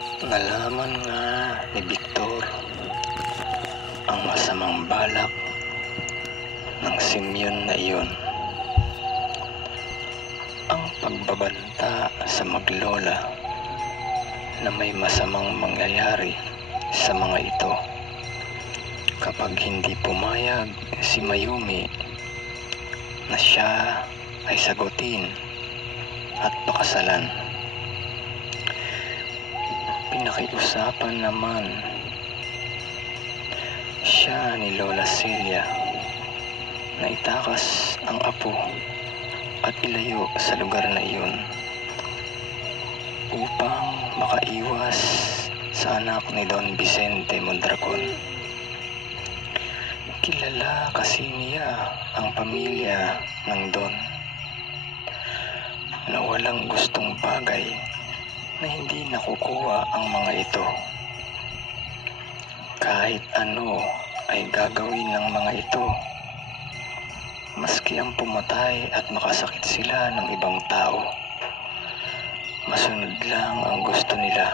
Nalaman nga ni Victor ang masamang balak ng Simeon na iyon. Ang pagbabanta sa maglola na may masamang mangyayari sa mga ito kapag hindi pumayag si Mayumi na siya ay sagutin at pakasalan. Pinakiusapan naman siya ni Lola Celia na itakas ang apo at ilayo sa lugar na iyon upang makaiwas sa anak ni Don Vicente Mondragon. Kilala kasi niya ang pamilya ng Don na walang gustong bagay na hindi nakukuha ang mga ito. Kahit ano ay gagawin ng mga ito, maski ang pumatay at makasakit sila ng ibang tao. Masunod lang ang gusto nila.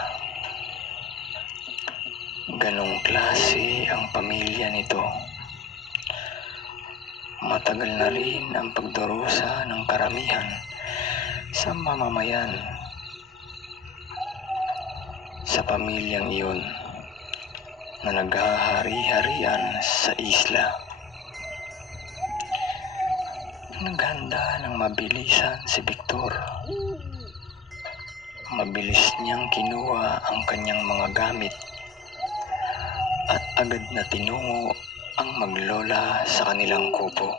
Ganong klase ang pamilya nito. Matagal na rin ang pagdurusa ng karamihan sa mamamayan sa pamilyang iyon na naghahari-harian sa isla. Naghanda ng mabilisan si Victor. Mabilis niyang kinuha ang kanyang mga gamit at agad na tinungo ang maglola sa kanilang kubo.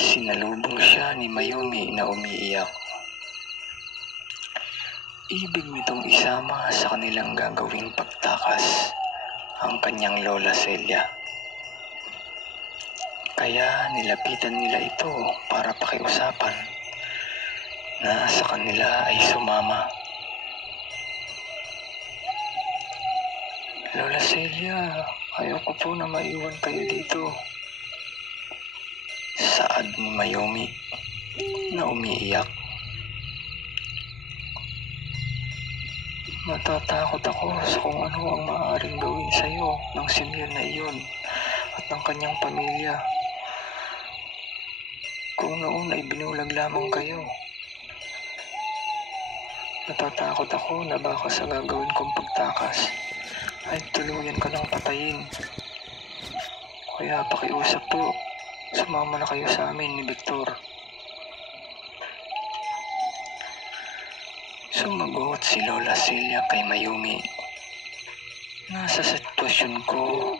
Sinalubong siya ni Mayumi na umiiyak. Ibig nitong isama sa kanilang gagawing pagtakas ang kanyang Lola Celia. Kaya nilapitan nila ito para pakiusapan na sa kanila ay sumama. Lola Celia, ayoko po na maiwan kayo dito. Saad ni Mayumi na umiiyak. Natatakot ako sa kung ano ang maaaring gawin sa iyo ng Simeon na iyon at ng kanyang pamilya. Kung noon ay binulag lamang kayo. Natatakot ako na baka sa gagawin kong pagtakas ay tuluyan ka ng patayin. Kaya pakiusap po, sumama na kayo sa amin ni Victor. Sumagot si Lola Celia kay Mayumi. Nasa sitwasyon ko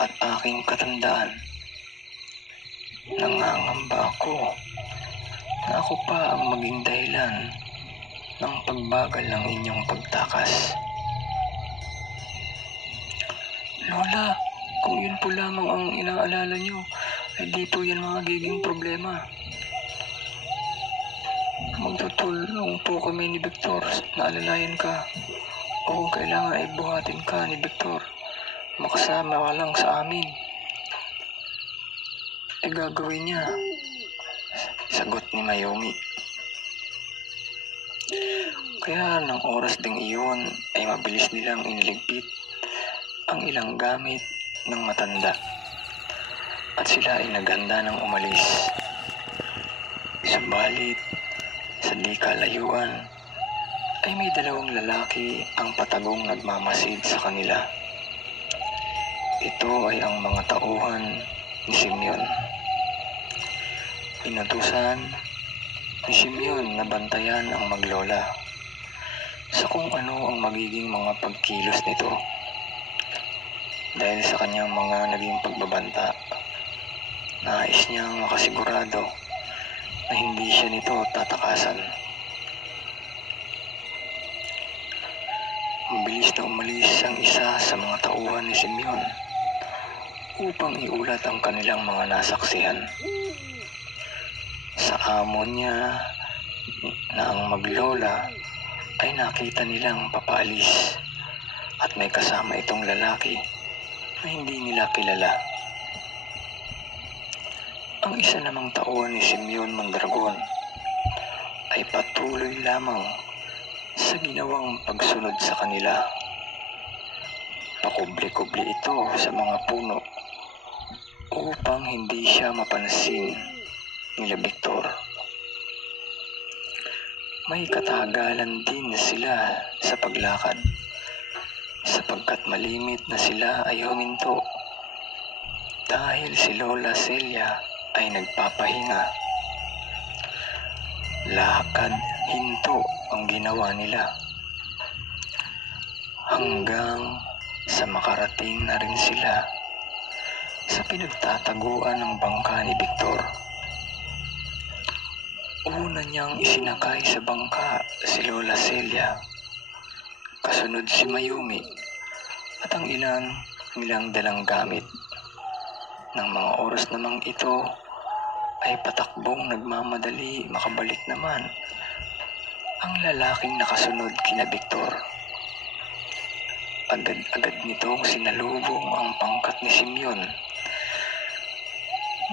at aking katandaan, nangangamba ako na ako pa ang maging dahilan ng pagbagal ng inyong pagtakas. Lola, kung yun po lamang ang inaalala nyo, ay di po yan magiging problema. Magtutulong po kami ni Victor na alalayan ka. O kung kailangan ay buhatin ka ni Victor, makasama ka lang sa amin. E gagawin niya, sagot ni Mayumi. Kaya ng oras ding iyon ay mabilis nilang iniligpit ang ilang gamit ng matanda at sila ay naghanda ng umalis. Subalit, sa di kalayuan ay may dalawang lalaki ang patagong nagmamasid sa kanila. Ito ay ang mga tauhan ni Simeon. Inutusan ni Simeon na bantayan ang maglola sa kung ano ang magiging mga pagkilos nito. Dahil sa kanyang mga naging pagbabanta, nais niyang makasigurado na hindi siya nito tatakasan. Mabilis na umalis ang isa sa mga tauhan ni Simeon upang iulat ang kanilang mga nasaksihan. Sa amo niya na ang maglola ay nakita nilang papaalis at may kasama itong lalaki na hindi nila kilala. Ang isa namang tauhan ni Simeon Mondragon ay patuloy lamang sa ginawang pagsunod sa kanila. Pakubli-kubli ito sa mga puno upang hindi siya mapansin nila Victor. May katagalan din sila sa paglakad sapagkat malimit na sila ay huminto dahil si Lola Celia ay nagpapahinga. Lakad hinto ang ginawa nila hanggang sa makarating na rin sila sa pinagtataguan ng bangka ni Victor. Una niyang isinakay sa bangka si Lola Celia, kasunod si Mayumi at ang ilan nilang dalang gamit. Nang mga oras namang ito ay patakbong nagmamadali makabalik naman ang lalaking nakasunod kina Victor. Agad-agad nitong sinalubong ang pangkat ni Simeon.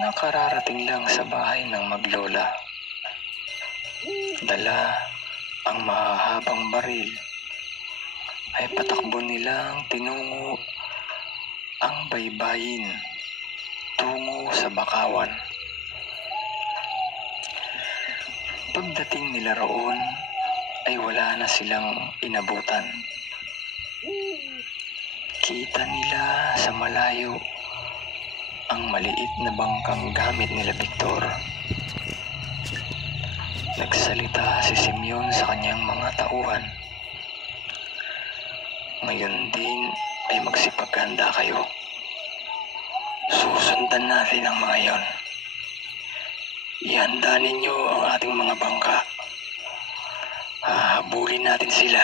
Nakararating lang sa bahay ng maglola. Dala ang mahahabang baril ay patakbo nilang tinungo ang baybayin tungo sa Bakawan. Pagdating nila roon ay wala na silang inabutan. Kita nila sa malayo ang maliit na bangkang gamit nila Victor. Nagsalita si Simeon sa kanyang mga tauhan. Ngayon din ay magsipaghanda kayo. Susundan natin ang mga iyon. Ihanda ninyo ang ating mga bangka. Hahabulin natin sila.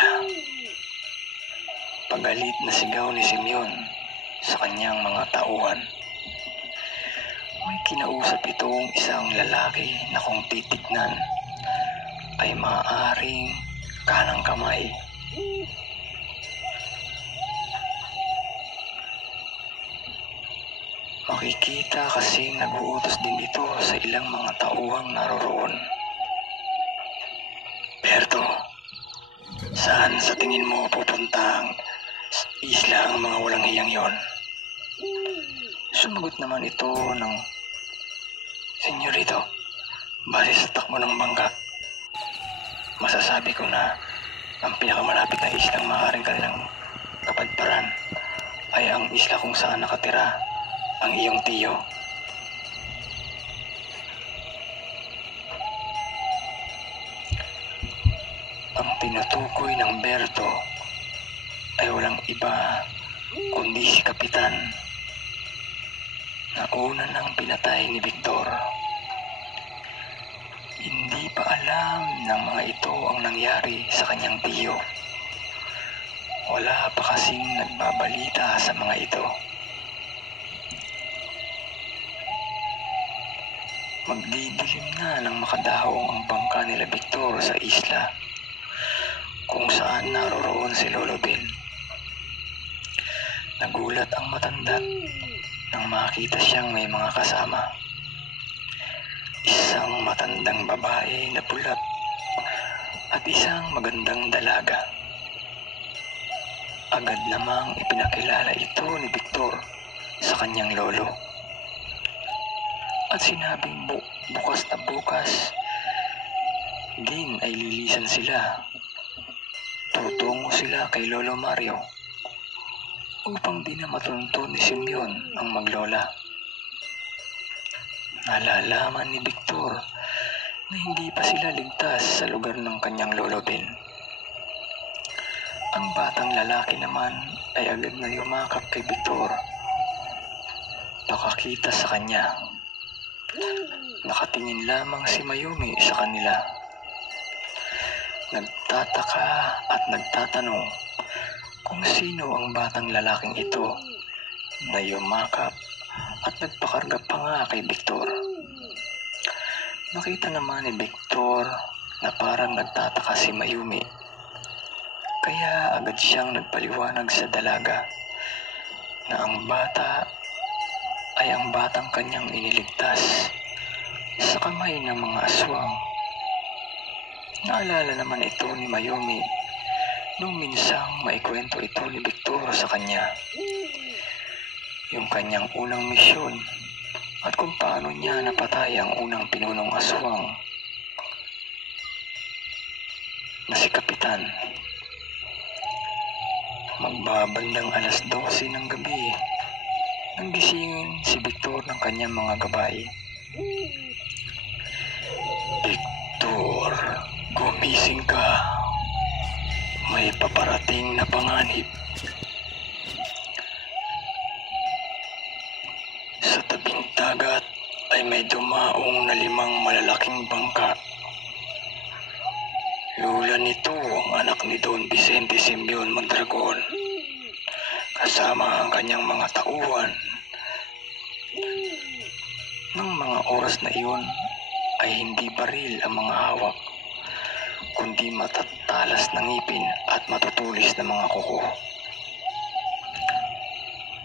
Pagalit na sigaw ni Simeon sa kanyang mga tauhan. May kinausap itong isang lalaki na kung titignan ay maaaring kanang kamay. Makikita kasing nag-uutos din ito sa ilang mga tauhang naroroon. Berto, saan sa tingin mo pupunta ang isla ang mga walang hiyang yon? Sumagot naman ito ng, Senyorito, base sa takbo ng bangka, masasabi ko na ang pinakamalapit na islang maaaring kanilang kapadparan ay ang isla kung saan nakatira ang iyong tiyo. Ang tinutukoy ng Berto ay walang iba kundi si Kapitan na una nang pinatay ni Victor. Hindi pa alam ng mga ito ang nangyari sa kanyang tiyo. Wala pa kasing nagbabalita sa mga ito. Magdidilim na nang makadahong ang bangka nila Victor sa isla kung saan naroroon si Lolo Bill. Nagulat ang matanda nang makita siyang may mga kasama. Isang matandang babae na pulap at isang magandang dalaga. Agad namang ipinakilala ito ni Victor sa kanyang lolo. At sinabing bukas na bukas din ay lilisan sila. Tutungo sila kay Lolo Mario upang di na matunto ni Simeon ang maglola. Nalalaman ni Victor na hindi pa sila ligtas sa lugar ng kanyang Lolo Ben. Ang batang lalaki naman ay agad na yumakap kay Victor. Pakakita sa kanya. Nakatingin lamang si Mayumi sa kanila. Nagtataka at nagtatanong kung sino ang batang lalaking ito na yumakap at nagpakarga pa nga kay Victor. Nakita naman ni Victor na parang nagtataka si Mayumi. Kaya agad siyang nagpaliwanag sa dalaga na ang bata ay ang batang kanyang iniligtas sa kamay ng mga aswang. Naalala naman ito ni Mayumi nung minsang maikwento ito ni Victor sa kanya. Yung kanyang unang misyon at kung paano niya napatay ang unang pinunong aswang na si Kapitan. Magbabandang alas 12 ng gabi nang gisingin si Victor ng kanyang mga gabay. Victor, gumising ka. May paparating na panganib. Sa tabing dagat ay may dumaong na 5 malalaking bangka. Lula nito ang anak ni Don Vicente Simeon Mondragon, kasama ang kanyang mga tauhan. Nang mga oras na iyon ay hindi baril ang mga hawak, kundi matatalas na ngipin at matutulis na mga kuko.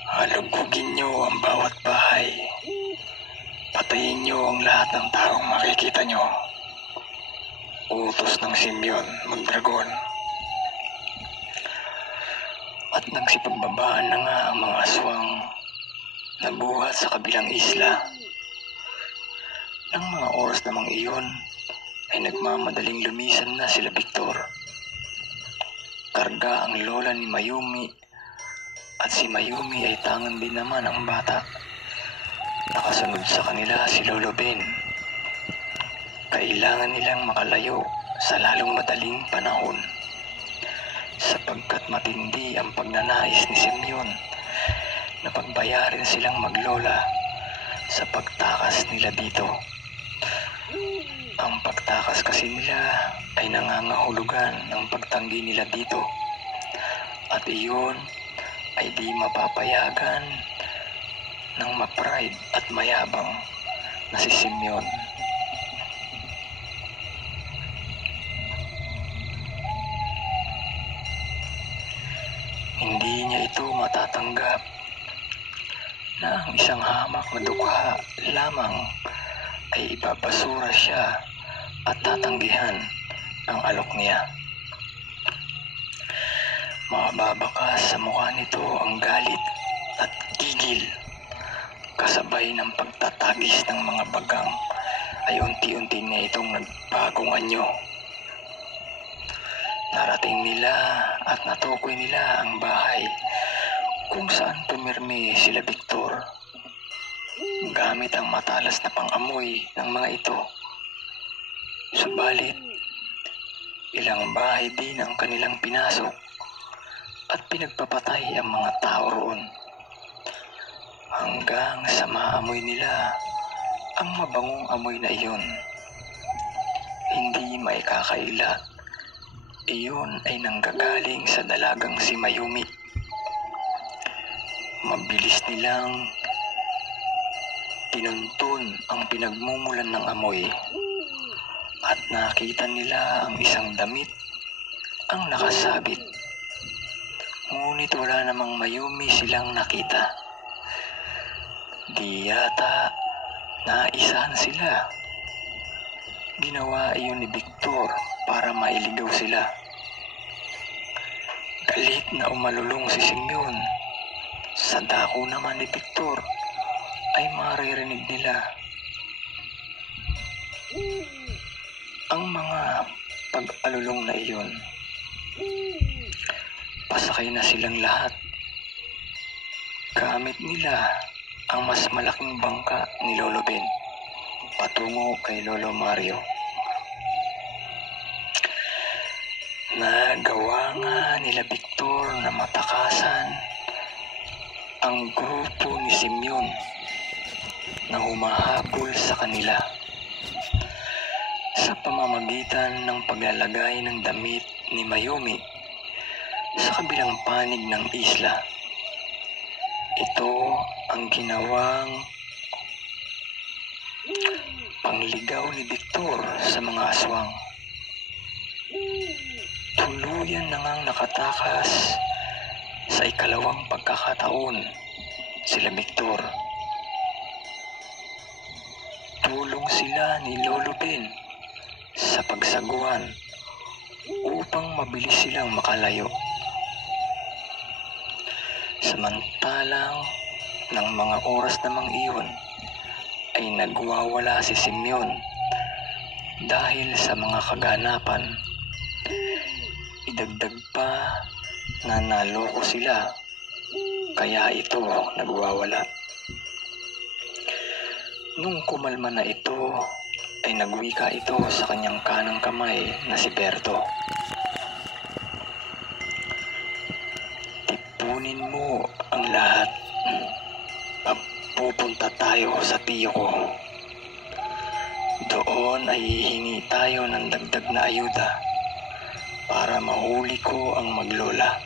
Halugugin niyo ang bawat bahay. Patayin niyo ang lahat ng taong makikita niyo. Utos ng Simeon Mondragon. At nagsipagbabaan na nga ang mga aswang na buhat sa kabilang isla. Nang mga oras namang iyon ay nagmamadaling lumisan na sila Victor. Karga ang lola ni Mayumi at si Mayumi ay tangan din naman ang bata. Nakasunod sa kanila si Lolo Ben. Kailangan nilang makalayo sa lalong madaling panahon sapagkat matindi ang pagnanais ni Simeon na pagbayarin silang maglola sa pagtakas nila dito. Ang pagtakas kasi nila ay nangangahulugan ng pagtanggi nila dito at iyon ay di mapapayagan ng ma-pride at mayabang na si Simeon. Hindi niya ito matatanggap na ang isang hamak na dukha lamang ay ibabasura siya at tatanggihan ang alok niya. Mababakas sa mukha nito ang galit at gigil kasabay ng pagtatagis ng mga bagang ay unti-unti na itong nagbagong anyo. Narating nila at natukoy nila ang bahay kung saan pumirmi sila Victor gamit ang matalas na pang-amoy ng mga ito. Subalit, ilang bahay din ang kanilang pinasok at pinagpapatay ang mga tao roon hanggang sa maamoy nila ang mabangong amoy na iyon. Hindi maikakaila. Iyon ay nanggagaling sa dalagang si Mayumi. Mabilis nilang tinuntun ang pinagmumulan ng amoy at nakita nila ang isang damit ang nakasabit. Ngunit wala namang Mayumi silang nakita. Di yata naisahan sila. Ginawa iyon ni Victor para mailigaw sila. Galit na umalulong si Simeon. Sa dako naman ni Victor ay maririnig nila ang mga pag-alulong na iyon. Pasakay na silang lahat. Gamit nila ang mas malaking bangka ni Lolo Ben patungo kay Lolo Mario. Nagawa nga nila Victor na matakasan ang grupo ni Simeon na humahabol sa kanila sa pamamagitan ng paglalagay ng damit ni Mayumi sa kabilang panig ng isla. Ito ang ginawang pangligaw ni Victor sa mga aswang. Tuluyan na ngang nakatakas sa ikalawang pagkakataon sila Victor. Tulong sila ni Lolo Ben sa pagsaguan upang mabilis silang makalayo. Samantalang ng mga oras namang iyon ay nagwawala si Simeon dahil sa mga kaganapan. Idagdag pa na naloko sila kaya ito nagwawala. Nung kumalma na ito ay nagwika ito sa kanyang kanang kamay na si Berto. Tipunin mo ang lahat. Pupunta tayo sa tiyo ko. Doon ay hihingi tayo ng dagdag na ayuda para mahuli ko ang maglola.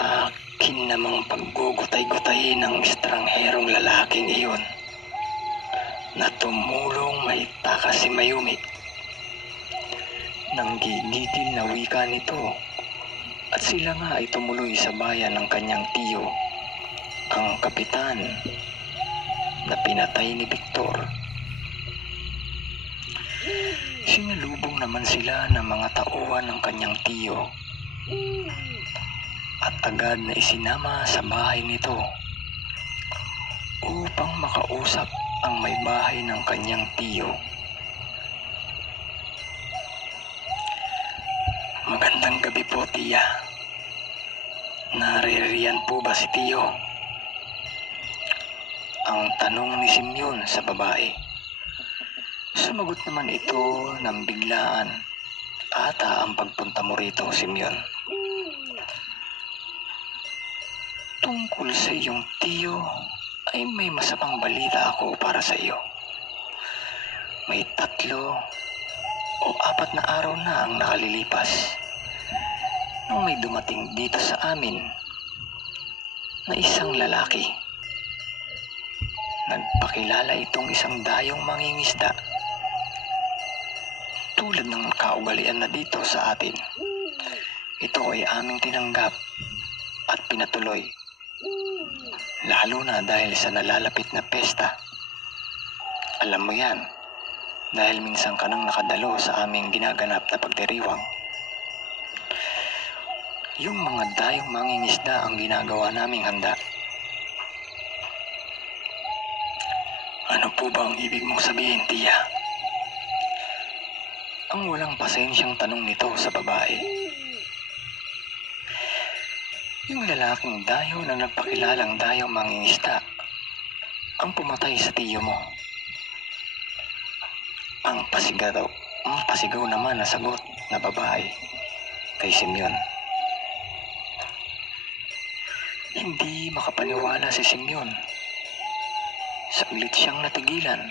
Akin namang paggugutay-gutayin ng estrangherong lalaking iyon na tumulong maitakas si Mayumi. Nang gigigil na wika nito at sila nga ay tumuloy sa bayan ng kanyang tiyo, ang kapitan na pinatay ni Victor. Sinalubong naman sila ng mga tauhan ng kanyang tiyo at agad na isinama sa bahay nito upang makausap ang may bahay ng kanyang tiyo. Magandang gabi po, tiya. Naririyan po ba si tiyo? Ang tanong ni Simeon sa babae. Sumagot naman ito ng biglaan. Ata ang pagpunta mo rito, Simeon. Tungkol sa iyong tiyo ay may masamang balita ako para sa iyo. May 3 o 4 na araw na ang nakalilipas nung may dumating dito sa amin na isang lalaki. Nagpakilala itong isang dayong mangingisda tulad ng kaugalian na dito sa atin. Ito ay aming tinanggap at pinatuloy, lalo na dahil sa nalalapit na pesta. Alam mo yan, dahil minsan ka nang nakadalo sa aming ginaganap na pagdiriwang. Yung mga dayong mangingisda ang ginagawa naming handa. Ano po ba ang ibig mong sabihin, tiya? Ang walang pasensyang tanong nito sa babae. Yung lalaking dayo na nagpakilalang dayong mangingisda ang pumatay sa tiyo mo. Ang pasigaw naman na sagot na babae kay Simeon. Hindi makapaniwala si Simeon. Saglit siyang natigilan.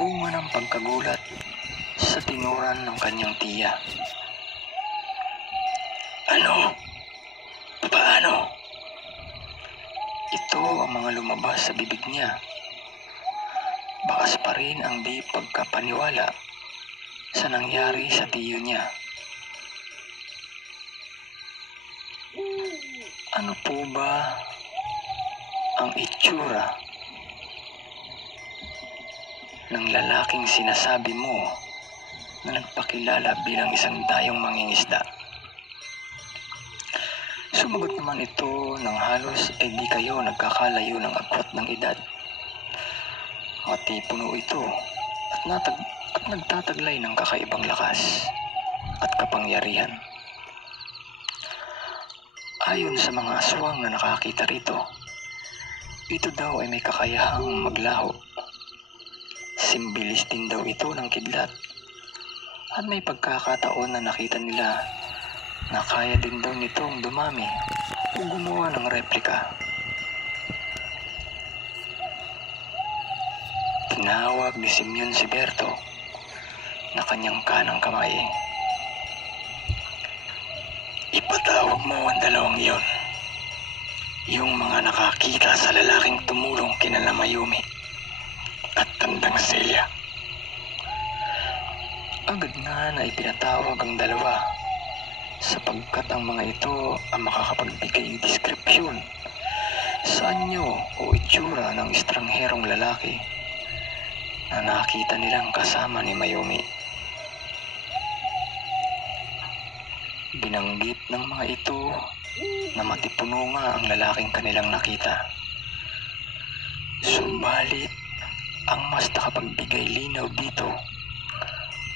Bunga ng pagkagulat sa tinuran ng kanyang tiya. Ano? Paano? Ito ang mga lumabas sa bibig niya. Bakas pa rin ang di pagkapaniwala sa nangyari sa tiyo niya. Ano po ba ang itsura ng lalaking sinasabi mo na nagpakilala bilang isang dayong mangingisda? Sumagot naman ito ng halos ay di kayo nagkakalayo ng agwat ng edad. Matipuno ito at nagtataglay ng kakaibang lakas at kapangyarihan. Ayon sa mga aswang na nakakita rito, ito daw ay may kakayahang maglaho. Simbilis din daw ito ng kidlat at may pagkakataon na nakita nila na kaya din daw nitong dumami o gumawa ng replika. Tinawag ni Simeon si Berto na kanyang kanang kamay. Ipatawag mo ang 2 iyon. Yung mga nakakita sa lalaking tumulong kina Mayumi at Tandang Celia. Agad na ipinatawag ang 2 sapagkat ang mga ito ang makakapagbigay deskripsyon sa anyo o itsura ng estrangherong lalaki na nakita nilang kasama ni Mayumi. Binanggit ng mga ito na matipuno nga ang lalaking kanilang nakita. Subalit, ang mas nakapagbigay linaw dito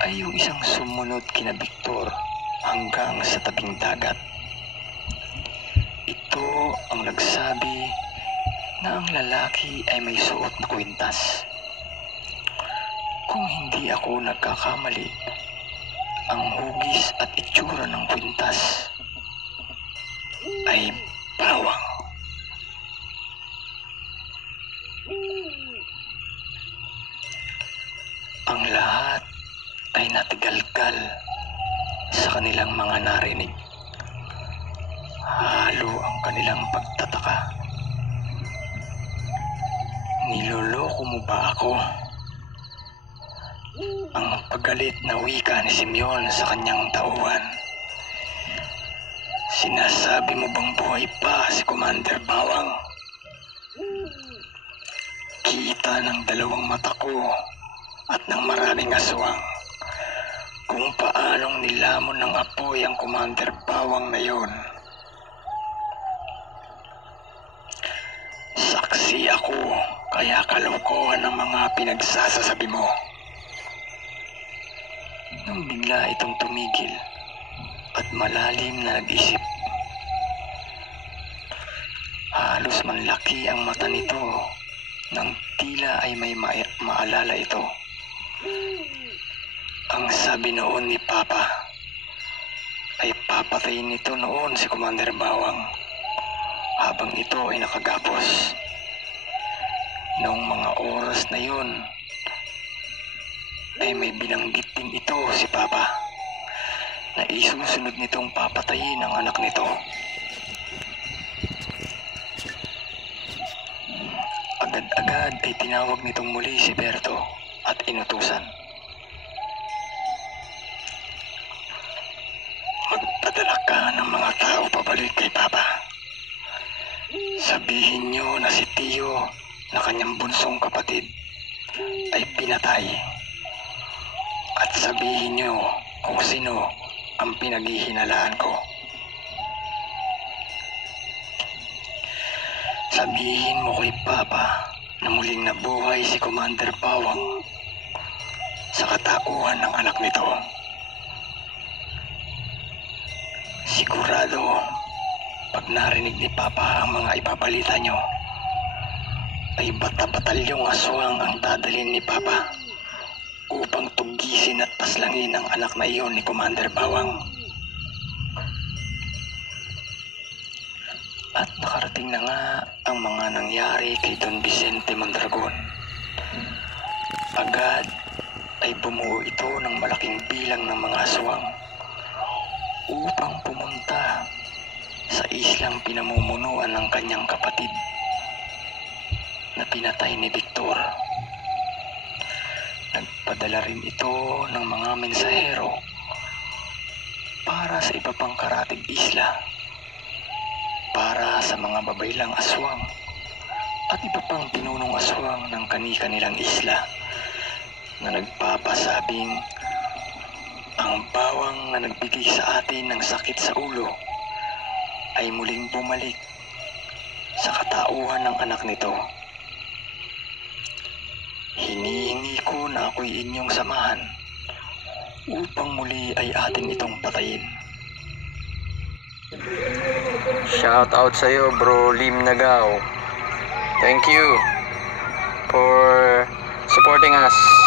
ay yung isang sumunod kina Victor hanggang sa tabing dagat. Ito ang nagsabi na ang lalaki ay may suot na kwintas. Kung hindi ako nagkakamali, ang hugis at itsura ng kwintas ay bawang. Ang lahat ay natigalgal sa kanilang mga narinig. Halo ang kanilang pagtataka. Niloloko mo ba ako? Ang pagalit na wika ni Simeon sa kanyang tauhan. Sinasabi mo bang buhay pa si Commander Bawang? Kita ng dalawang mata ko at ng maraming aswang kung paanong nilamon ng apoy ang Commander Bawang na yon. Saksi ako, kaya kalokohan ng mga pinagsasasabi mo. Nung bigla itong tumigil at malalim na nag-isip, halos manlaki ang mata nito nang tila ay may maalala ito. Ang sabi noon ni Papa ay papatayin nito noon si Commander Bawang habang ito ay nakagapos. Noong mga oras na yun ay may binanggit din ito si Papa na isusunod nitong papatayin ang anak nito. Agad-agad ay tinawag nitong muli si Berto at inutusan. Magpadala ka ng mga tao pabalik kay Papa. Sabihin niyo na si Tio na kanyang bunsong kapatid ay pinatay. At sabihin niyo kung sino ang pinaghihinalaan ko. Sabihin mo kay Papa na muling nabuhay si Commander Bawang sa katauhan ng anak nito. Sigurado, pag narinig ni Papa ang mga ibabalita niyo, ay bata-batalyong aswang ang dadalhin ni Papa upang tugisin at paslangin ang anak na iyon ni Commander Bawang. At nakarating na nga ang mga nangyari kay Don Vicente Mondragon. Agad ay bumuo ito ng malaking bilang ng mga aswang upang pumunta sa islang pinamumunuan ng kanyang kapatid na pinatay ni Victor. Nagpadala rin ito ng mga mensahero para sa iba pang karatig isla, para sa mga babaylang aswang at iba pang pinunong aswang ng kani-kanilang isla na nagpapasabing ang bawang na nagbigay sa atin ng sakit sa ulo ay muling bumalik sa katauhan ng anak nito. Hinihingi ko na ako'y inyong samahan upang muli ay atin itong patayin. Shout out sa iyo, Bro Lim Nagao. Thank you for supporting us.